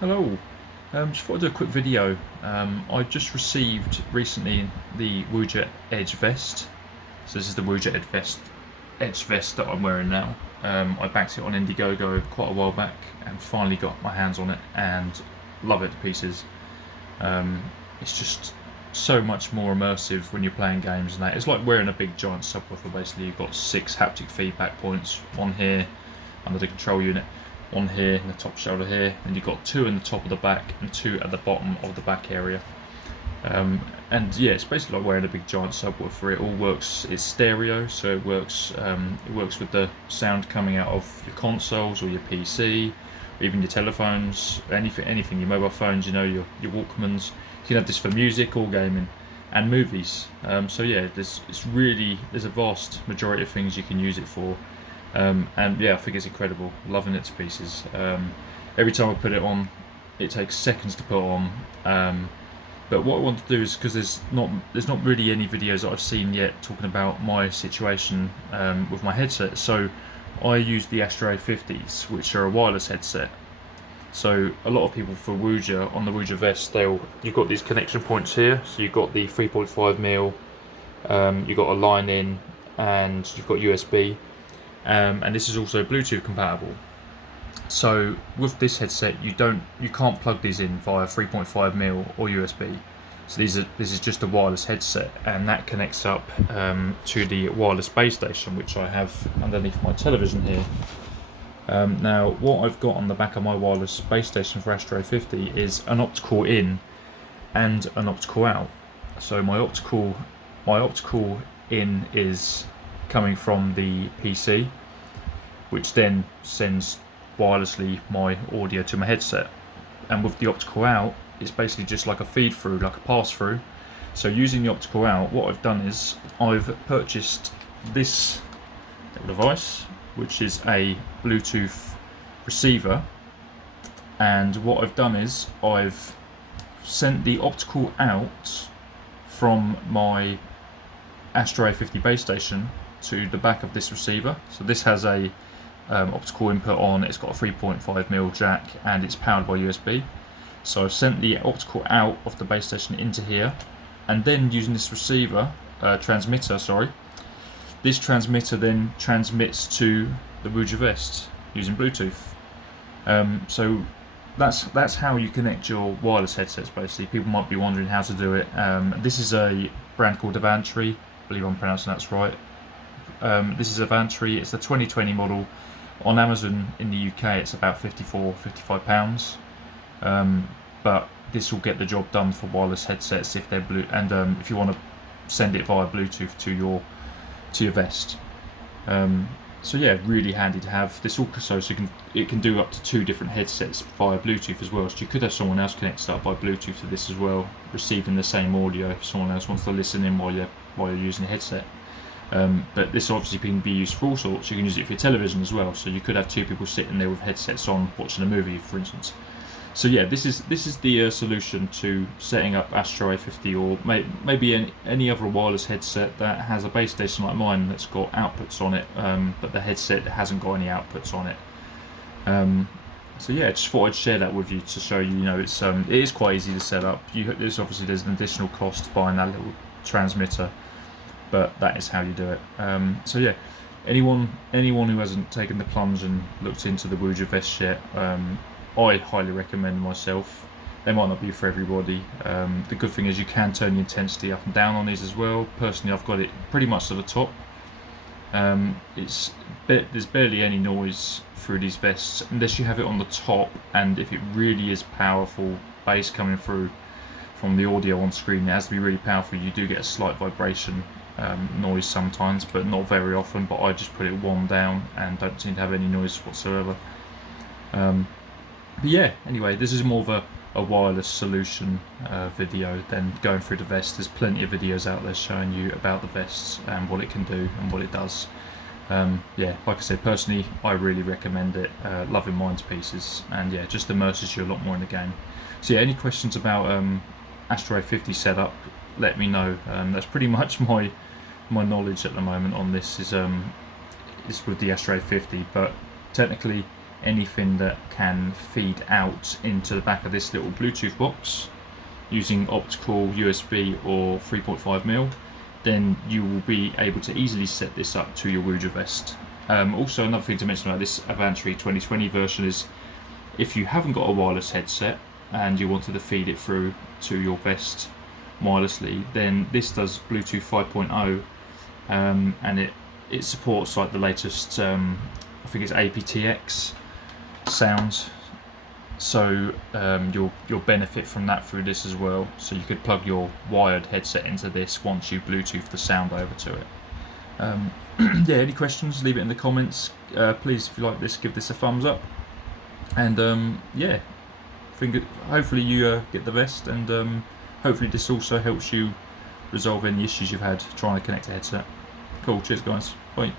Hello, just thought I'd do a quick video. I just received recently the Woojer Edge Vest. So this is the Woojer Edge Vest that I'm wearing now. I backed it on Indiegogo quite a while back and finally got my hands on it and love it to pieces. It's just so much more immersive when you're playing games and that. It's like wearing a big giant subwoofer basically. You've got 6 haptic feedback points, one here under the control unit, one here in the top shoulder here, and you've got 2 in the top of the back and 2 at the bottom of the back area. And yeah, it's basically like wearing a big giant subwoofer. It all works, it's stereo, so it works with the sound coming out of your consoles or your PC, or even your telephones, anything, your mobile phones, you know, your Walkmans. You can have this for music or gaming and movies. So yeah, there's a vast majority of things you can use it for. And yeah, I think it's incredible. Loving it to pieces. Every time I put it on, it takes seconds to put on. But what I want to do is, because there's not really any videos that I've seen yet talking about my situation with my headset. So I use the Astro A50s, which are a wireless headset. So a lot of people for Woojer, on the Woojer Vest, you've got these connection points here. So you've got the 3.5mm, you've got a line in, and you've got USB. And this is also Bluetooth compatible. So with this headset, you can't plug these in via 3.5mm or USB. So this is just a wireless headset, and that connects up to the wireless base station, which I have underneath my television here. Now, what I've got on the back of my wireless base station for Astro A50 is an optical in and an optical out. So my optical in is coming from the PC, which then sends wirelessly my audio to my headset. And with the optical out, it's basically just like a feed through, like a pass through. So using the optical out, what I've done is I've purchased this device, which is a Bluetooth receiver. And what I've done is I've sent the optical out from my Astro A50 base station to the back of this receiver. So this has a optical input on, it's got a 3.5mm jack, and it's powered by USB. So I've sent the optical out of the base station into here, and then using this transmitter, this transmitter then transmits to the Woojer Vest using Bluetooth. So that's how you connect your wireless headsets basically. People might be wondering how to do it. This is a brand called Avantry, I believe I'm pronouncing that's right. This is Avantry, it's the 2020 model. On Amazon in the UK it's about £54-55, but this will get the job done for wireless headsets if they're blue, and if you want to send it via Bluetooth to your vest. So yeah, really handy to have. This also, it can do up to 2 different headsets via Bluetooth as well. So you could have someone else connected up by Bluetooth to this as well, receiving the same audio if someone else wants to listen in while you're using the headset. But this obviously can be used for all sorts. You can use it for your television as well. So you could have 2 people sitting there with headsets on watching a movie, for instance. So yeah, this is the solution to setting up Astro A50 or maybe any other wireless headset that has a base station like mine that's got outputs on it, but the headset hasn't got any outputs on it. So yeah, just thought I'd share that with you to show you. It is quite easy to set up. There's an additional cost buying that little transmitter, but that is how you do it. So yeah, anyone who hasn't taken the plunge and looked into the Woojer Vest yet, I highly recommend myself. They might not be for everybody. The good thing is you can turn the intensity up and down on these as well. Personally, I've got it pretty much to the top. There's barely any noise through these vests unless you have it on the top, and if it really is powerful bass coming through from the audio on screen, it has to be really powerful. You do get a slight vibration noise sometimes, but not very often. But I just put it 1 down and don't seem to have any noise whatsoever. But yeah, anyway, this is more of a wireless solution video than going through the vest. There's plenty of videos out there showing you about the vests and what it can do and what it does. Yeah, like I said, personally, I really recommend it. Loving mine to pieces, and yeah, just immerses you a lot more in the game. So yeah, any questions about Astro A50 setup, let me know. That's pretty much my knowledge at the moment on this is with the Astro A50, but technically anything that can feed out into the back of this little Bluetooth box using optical, USB or 3.5mm, then you will be able to easily set this up to your Woojer Vest. Also, another thing to mention about this Avantry 2020 version is if you haven't got a wireless headset and you wanted to feed it through to your vest wirelessly, then this does Bluetooth 5.0, and it supports like the latest I think it's aptX sounds, so you'll benefit from that through this as well. So you could plug your wired headset into this once you Bluetooth the sound over to it. Yeah, any questions, leave it in the comments. Please, if you like this, give this a thumbs up, and yeah, hopefully you get the vest, and hopefully this also helps you resolve any issues you've had trying to connect a headset. Cool, cheers guys, bye.